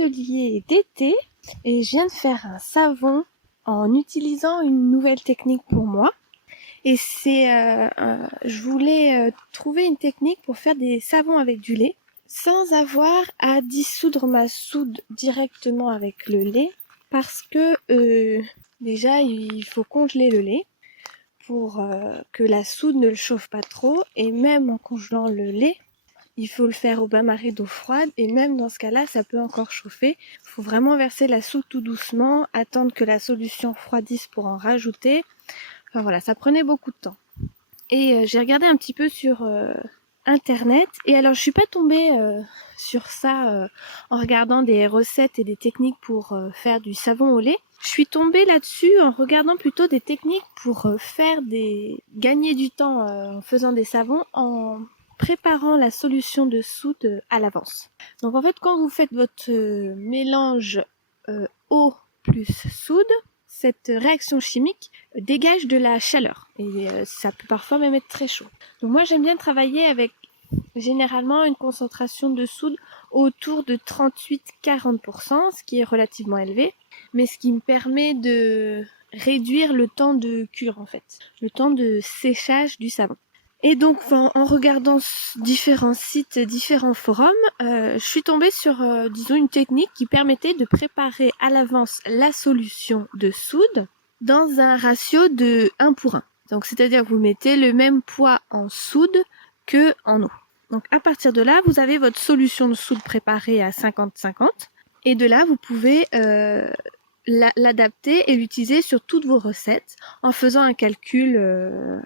atelier d'été et je viens de faire un savon en utilisant une nouvelle technique pour moi. Et je voulais trouver une technique pour faire des savons avec du lait sans avoir à dissoudre ma soude directement avec le lait parce que déjà il faut congeler le lait pour que la soude ne le chauffe pas trop, et même en congelant le lait, il faut le faire au bain-marie d'eau froide, et même dans ce cas-là, ça peut encore chauffer. Il faut vraiment verser la soude tout doucement, attendre que la solution refroidisse pour en rajouter. Enfin voilà, ça prenait beaucoup de temps. Et j'ai regardé un petit peu sur internet, et alors je suis pas tombée sur ça en regardant des recettes et des techniques pour faire du savon au lait. Je suis tombée là-dessus en regardant plutôt des techniques pour gagner du temps en faisant des savons, en préparant la solution de soude à l'avance. Donc en fait, quand vous faites votre mélange eau plus soude, cette réaction chimique dégage de la chaleur, et ça peut parfois même être très chaud. Donc moi j'aime bien travailler avec généralement une concentration de soude autour de 38-40%, ce qui est relativement élevé, mais ce qui me permet de réduire le temps de cure en fait, le temps de séchage du savon. Et donc en regardant différents sites, différents forums, je suis tombée sur disons une technique qui permettait de préparer à l'avance la solution de soude dans un ratio de 1 pour 1. Donc c'est-à-dire que vous mettez le même poids en soude que en eau. Donc à partir de là, vous avez votre solution de soude préparée à 50-50, et de là vous pouvez l'adapter et l'utiliser sur toutes vos recettes en faisant un calcul.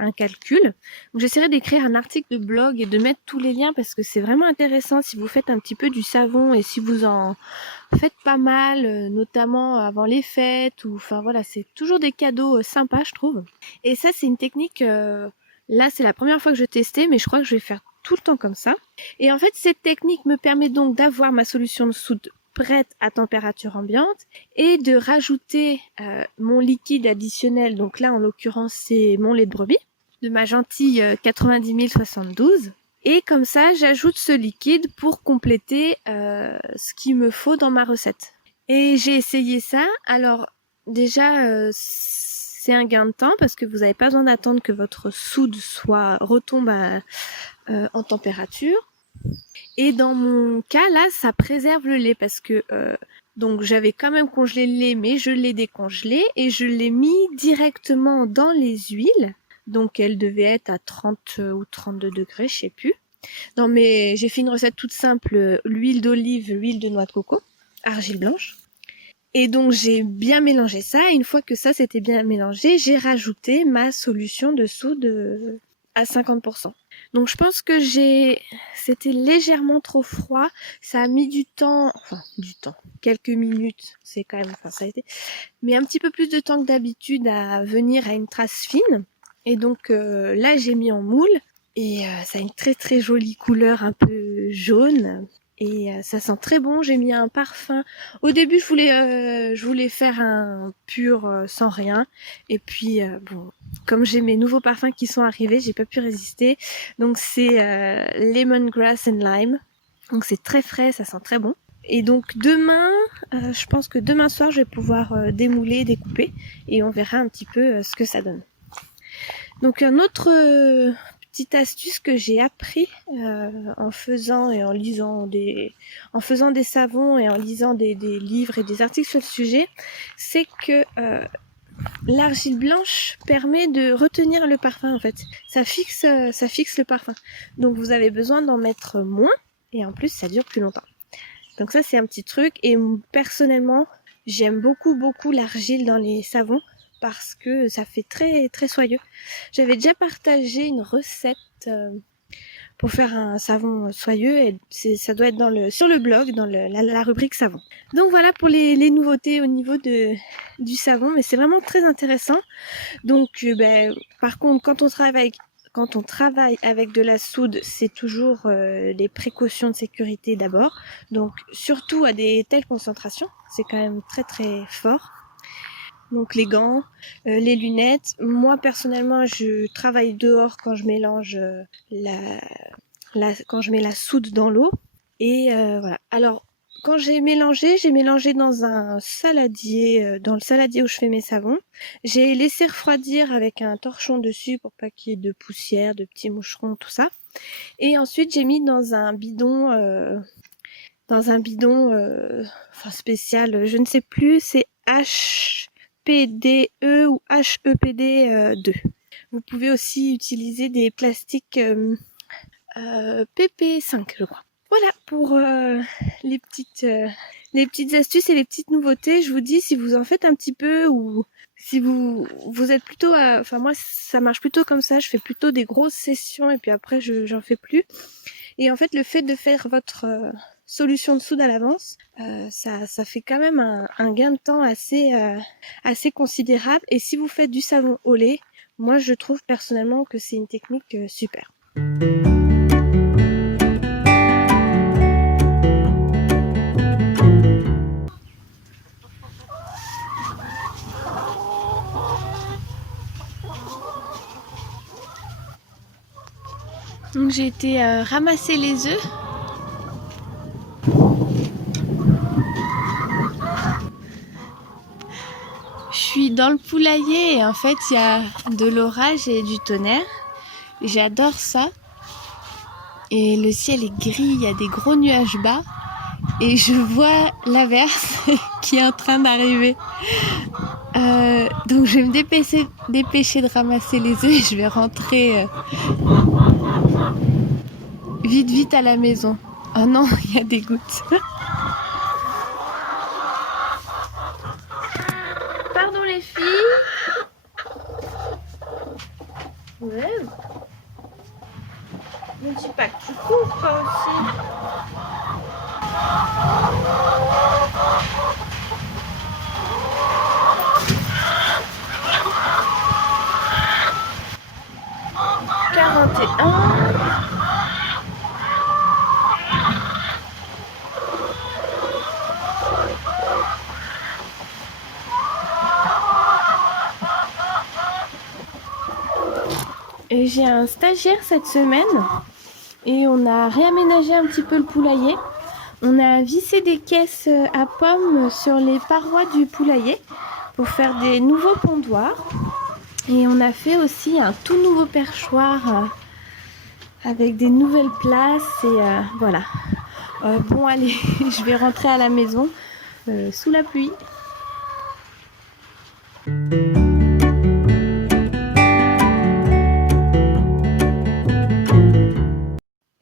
Donc j'essaierai d'écrire un article de blog et de mettre tous les liens parce que c'est vraiment intéressant si vous faites un petit peu du savon et si vous en faites pas mal, notamment avant les fêtes, ou enfin voilà, c'est toujours des cadeaux sympas je trouve. Et ça c'est une technique, là c'est la première fois que je testais, mais je crois que je vais faire tout le temps comme ça. Et en fait cette technique me permet donc d'avoir ma solution de soude prête à température ambiante et de rajouter mon liquide additionnel. Donc là en l'occurrence c'est mon lait de brebis de ma gentille 90 072. Et comme ça, j'ajoute ce liquide pour compléter ce qu'il me faut dans ma recette. Et j'ai essayé ça. Alors déjà, c'est un gain de temps parce que vous n'avez pas besoin d'attendre que votre soude retombe en température. Et dans mon cas, là, ça préserve le lait parce que donc j'avais quand même congelé le lait, mais je l'ai décongelé et je l'ai mis directement dans les huiles. Donc elle devait être à 30 ou 32 degrés, je sais plus. Non mais j'ai fait une recette toute simple, l'huile d'olive, l'huile de noix de coco, argile blanche. Et donc j'ai bien mélangé ça, et une fois que ça c'était bien mélangé, j'ai rajouté ma solution de soude à 50%. Donc je pense que c'était légèrement trop froid, ça a mis quelques minutes, c'est quand même, ça a été, mais un petit peu plus de temps que d'habitude à venir à une trace fine. Et donc là j'ai mis en moule, et ça a une très très jolie couleur un peu jaune. Et ça sent très bon. J'ai mis un parfum. Au début, je voulais faire un pur sans rien. Et puis, bon, comme j'ai mes nouveaux parfums qui sont arrivés, j'ai pas pu résister. Donc, c'est Lemongrass and Lime. Donc, c'est très frais, ça sent très bon. Et donc, demain, je pense que demain soir, je vais pouvoir démouler, découper. Et on verra un petit peu ce que ça donne. Donc, un autre petite astuce que j'ai appris en faisant et en faisant des savons et en lisant des livres et des articles sur le sujet, c'est que l'argile blanche permet de retenir le parfum en fait. Ça fixe le parfum. Donc vous avez besoin d'en mettre moins, et en plus ça dure plus longtemps. Donc ça c'est un petit truc, et personnellement j'aime beaucoup l'argile dans les savons parce que ça fait très très soyeux. J'avais déjà partagé une recette pour faire un savon soyeux, et ça doit être sur le blog, dans la rubrique savon. Donc voilà pour les nouveautés au niveau du savon, mais c'est vraiment très intéressant. Donc par contre, quand on travaille avec de la soude, c'est toujours des précautions de sécurité d'abord. Donc surtout à des telles concentrations, c'est quand même très très fort. Donc les gants, les lunettes. Moi personnellement, je travaille dehors quand je mélange quand je mets la soude dans l'eau. Et voilà. Alors quand j'ai mélangé dans le saladier où je fais mes savons. J'ai laissé refroidir avec un torchon dessus pour pas qu'il y ait de poussière, de petits moucherons, tout ça. Et ensuite, j'ai mis dans un bidon enfin spécial, je ne sais plus, c'est HPDE ou HEPD 2. Vous pouvez aussi utiliser des plastiques PP5, je crois. Voilà pour les petites astuces et les petites nouveautés. Je vous dis, si vous en faites un petit peu ou si vous êtes plutôt enfin moi ça marche plutôt comme ça, je fais plutôt des grosses sessions et puis après j'en fais plus. Et en fait le fait de faire votre solution de soude à l'avance, ça fait quand même un gain de temps assez considérable. Et si vous faites du savon au lait, moi je trouve personnellement que c'est une technique super. Donc j'ai été ramasser les œufs. Je suis dans le poulailler et en fait il y a de l'orage et du tonnerre. J'adore ça. Et le ciel est gris, il y a des gros nuages bas. Et je vois l'averse qui est en train d'arriver. Donc je vais me dépêcher de ramasser les œufs et je vais rentrer vite à la maison. Oh non, il y a des gouttes. Pardon les filles. Ouais. Ne dis pas que tu cours toi aussi. Et j'ai un stagiaire cette semaine et on a réaménagé un petit peu le poulailler. On a vissé des caisses à pommes sur les parois du poulailler pour faire des nouveaux pondoirs. Et on a fait aussi un tout nouveau perchoir avec des nouvelles places et voilà. Bon allez, je vais rentrer à la maison sous la pluie.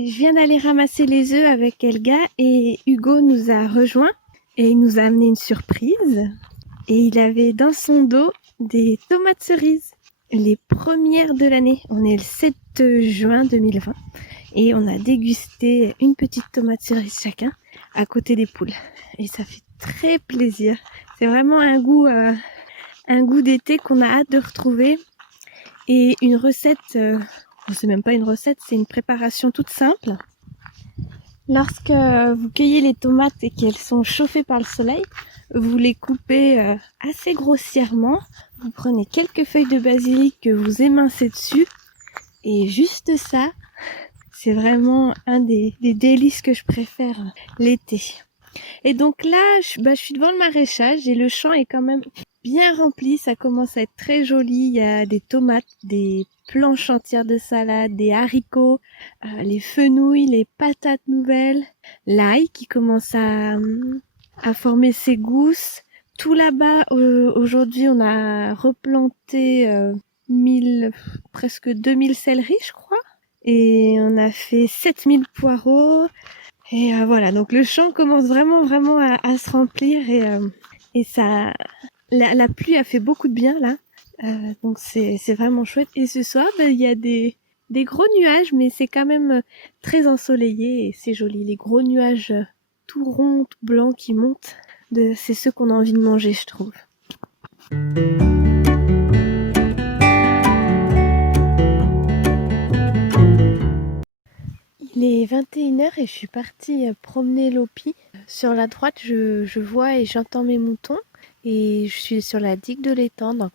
Je viens d'aller ramasser les œufs avec Elga et Hugo nous a rejoints et il nous a amené une surprise. Et il avait dans son dos des tomates cerises, les premières de l'année. On est le 7 juin 2020 et on a dégusté une petite tomate cerise chacun à côté des poules. Et ça fait très plaisir. C'est vraiment un goût d'été qu'on a hâte de retrouver. Et une recette, c'est même pas une recette, c'est une préparation toute simple. Lorsque vous cueillez les tomates et qu'elles sont chauffées par le soleil, vous les coupez assez grossièrement. Vous prenez quelques feuilles de basilic que vous émincez dessus. Et juste ça, c'est vraiment un des délices que je préfère l'été. Et donc là, je suis devant le maraîchage et le champ est quand même bien rempli. Ça commence à être très joli. Il y a des tomates, des planches entières de salade, des haricots, les fenouils, les patates nouvelles, l'ail qui commence à former ses gousses. Tout là-bas, aujourd'hui, on a replanté presque 2000 céleris, je crois. Et on a fait 7000 poireaux. Et voilà, donc le champ commence vraiment à se remplir et ça, la pluie a fait beaucoup de bien là. Donc c'est vraiment chouette. Et ce soir, il y a des gros nuages, mais c'est quand même très ensoleillé et c'est joli. Les gros nuages tout ronds, tout blancs qui montent, c'est ceux qu'on a envie de manger, je trouve. Il est 21h et je suis partie promener Lopi. Sur la droite, je vois et j'entends mes moutons. Et je suis sur la digue de l'étang. Donc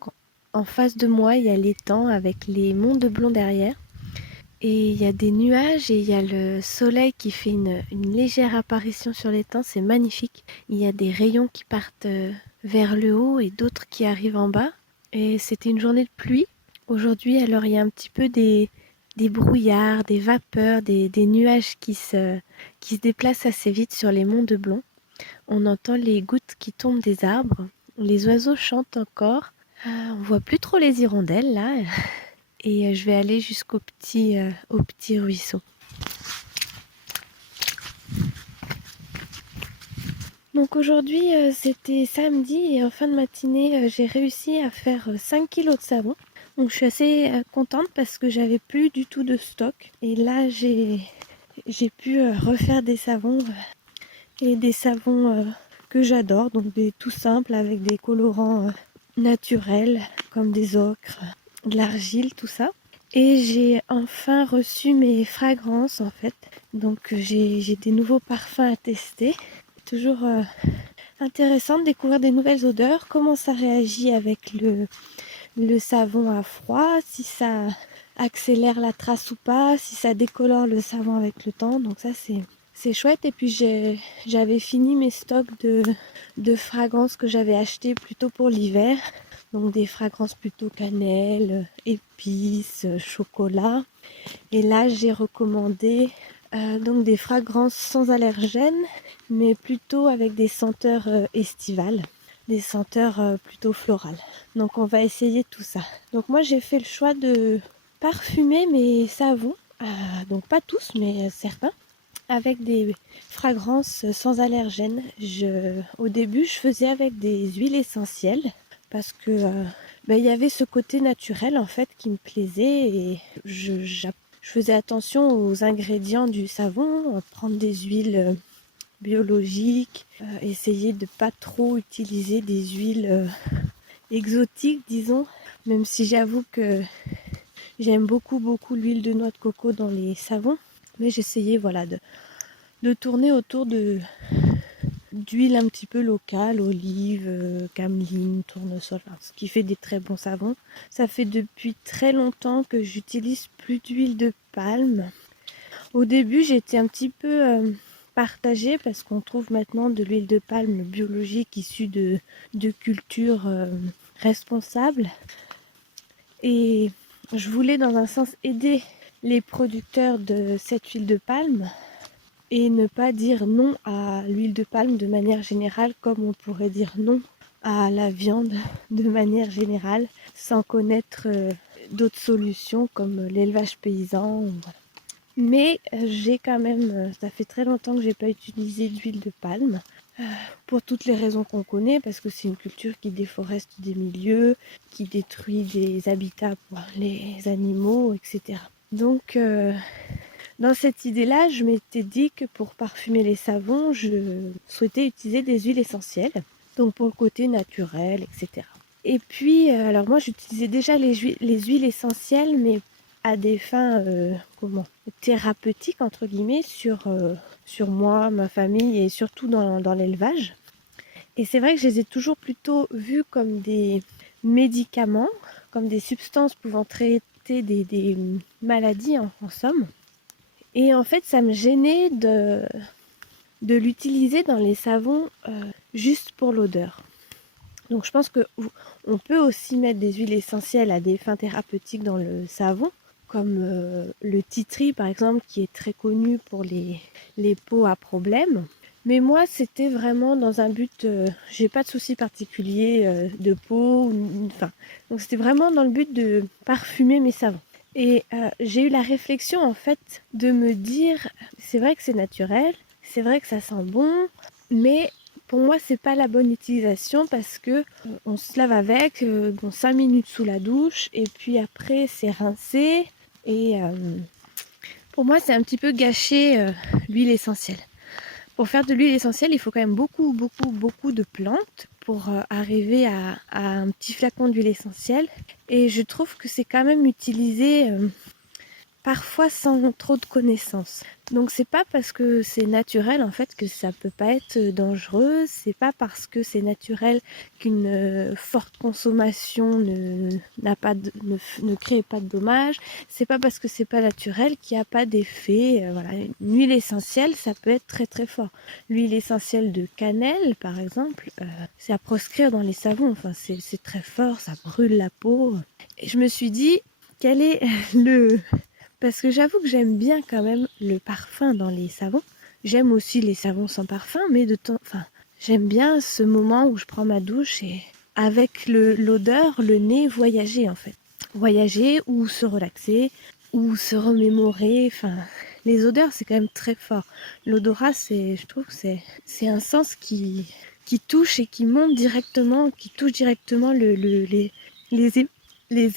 en face de moi, il y a l'étang avec les monts de Blond derrière. Et il y a des nuages et il y a le soleil qui fait une légère apparition sur l'étang, c'est magnifique. Il y a des rayons qui partent vers le haut et d'autres qui arrivent en bas. Et c'était une journée de pluie. Aujourd'hui, alors il y a un petit peu des brouillards, des vapeurs, des nuages qui se déplacent assez vite sur les monts de Blon. On entend les gouttes qui tombent des arbres. Les oiseaux chantent encore. On voit plus trop les hirondelles là. Et je vais aller jusqu'au petit ruisseau. Donc aujourd'hui, c'était samedi et en fin de matinée, j'ai réussi à faire 5 kilos de savon. Donc je suis assez contente parce que j'avais plus du tout de stock. Et là, j'ai pu refaire des savons et des savons que j'adore. Donc des tout simples avec des colorants naturels comme des ocres, de l'argile, tout ça. Et j'ai enfin reçu mes fragrances en fait. Donc j'ai des nouveaux parfums à tester. Toujours intéressant de découvrir des nouvelles odeurs, comment ça réagit avec le savon à froid, si ça accélère la trace ou pas, si ça décolore le savon avec le temps. Donc ça c'est chouette. Et puis j'avais fini mes stocks de fragrances que j'avais achetées plutôt pour l'hiver. Donc des fragrances plutôt cannelle, épices, chocolat. Et là j'ai recommandé donc des fragrances sans allergènes, mais plutôt avec des senteurs estivales, des senteurs plutôt florales. Donc on va essayer tout ça. Donc moi j'ai fait le choix de parfumer mes savons, donc pas tous mais certains, avec des fragrances sans allergènes. Au début je faisais avec des huiles essentielles parce que il y avait ce côté naturel en fait qui me plaisait et je faisais attention aux ingrédients du savon, prendre des huiles biologiques, essayer de pas trop utiliser des huiles exotiques, disons, même si j'avoue que j'aime beaucoup l'huile de noix de coco dans les savons, mais j'essayais voilà de tourner autour d'huile un petit peu locale, olive, cameline, tournesol, ce qui fait des très bons savons. Ça fait depuis très longtemps que j'utilise plus d'huile de palme. Au début, j'étais un petit peu partagée parce qu'on trouve maintenant de l'huile de palme biologique issue de cultures responsables. Et je voulais dans un sens aider les producteurs de cette huile de palme et ne pas dire non à l'huile de palme de manière générale comme on pourrait dire non à la viande de manière générale sans connaître d'autres solutions comme l'élevage paysan. Mais j'ai quand même, ça fait très longtemps que j'ai pas utilisé d'huile de palme pour toutes les raisons qu'on connaît, parce que c'est une culture qui déforeste des milieux, qui détruit des habitats pour les animaux, etc. Donc dans cette idée-là, je m'étais dit que pour parfumer les savons, je souhaitais utiliser des huiles essentielles, donc pour le côté naturel, etc. Et puis, alors moi j'utilisais déjà les huiles essentielles, mais à des fins thérapeutiques, entre guillemets, sur moi, ma famille et surtout dans l'élevage. Et c'est vrai que je les ai toujours plutôt vus comme des médicaments, comme des substances pouvant traiter des maladies en somme. Et en fait, ça me gênait de l'utiliser dans les savons juste pour l'odeur. Donc je pense qu'on peut aussi mettre des huiles essentielles à des fins thérapeutiques dans le savon, comme le tea tree par exemple, qui est très connu pour les peaux à problème. Mais moi, c'était vraiment dans un but, j'ai pas de souci particulier de peau, donc c'était vraiment dans le but de parfumer mes savons. Et j'ai eu la réflexion en fait de me dire, c'est vrai que c'est naturel, c'est vrai que ça sent bon, mais pour moi c'est pas la bonne utilisation parce que on se lave avec 5 minutes sous la douche et puis après c'est rincé et pour moi c'est un petit peu gâcher l'huile essentielle. Pour faire de l'huile essentielle, il faut quand même beaucoup de plantes pour arriver à un petit flacon d'huile essentielle. Et je trouve que c'est quand même utilisé parfois sans trop de connaissances. Donc c'est pas parce que c'est naturel en fait que ça peut pas être dangereux, c'est pas parce que c'est naturel qu'une forte consommation ne crée pas de dommages, c'est pas parce que c'est pas naturel qu'il n'y a pas d'effet. Voilà. Une huile essentielle, ça peut être très très fort. L'huile essentielle de cannelle par exemple, c'est à proscrire dans les savons, enfin c'est très fort, ça brûle la peau. Et je me suis dit, quel est le parce que j'avoue que j'aime bien quand même le parfum dans les savons. J'aime aussi les savons sans parfum, mais j'aime bien ce moment où je prends ma douche et avec l'odeur, le nez voyager en fait. Voyager ou se relaxer ou se remémorer. Enfin, les odeurs c'est quand même très fort. L'odorat, je trouve que c'est un sens qui touche et qui monte directement, qui touche directement les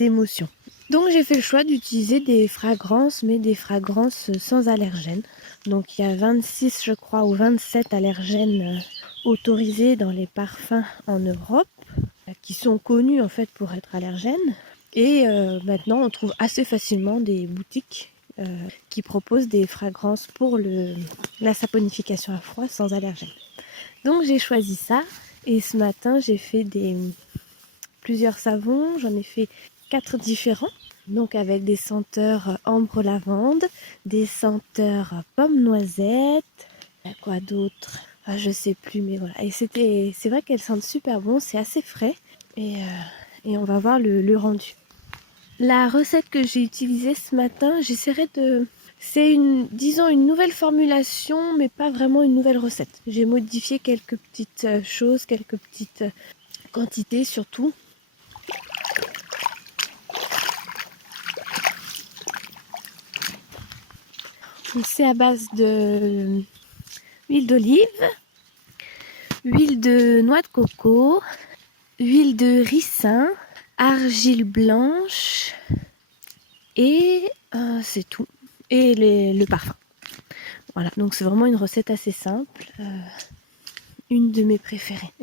émotions. Donc j'ai fait le choix d'utiliser des fragrances, mais des fragrances sans allergènes. Donc il y a 26, je crois, ou 27 allergènes autorisés dans les parfums en Europe, qui sont connus en fait pour être allergènes. Et maintenant on trouve assez facilement des boutiques qui proposent des fragrances pour la saponification à froid sans allergènes. Donc j'ai choisi ça, et ce matin j'ai fait plusieurs savons, j'en ai fait 4 différents. Donc avec des senteurs ambre lavande, des senteurs pomme noisette, quoi d'autre, je sais plus, mais voilà. Et c'est vrai qu'elles sentent super bon, c'est assez frais et on va voir le rendu. La recette que j'ai utilisée ce matin, c'est disons une nouvelle formulation, mais pas vraiment une nouvelle recette. J'ai modifié quelques petites choses, quelques petites quantités surtout. C'est à base de huile d'olive, huile de noix de coco, huile de ricin, argile blanche et c'est tout. Et le parfum. Voilà, donc c'est vraiment une recette assez simple, une de mes préférées.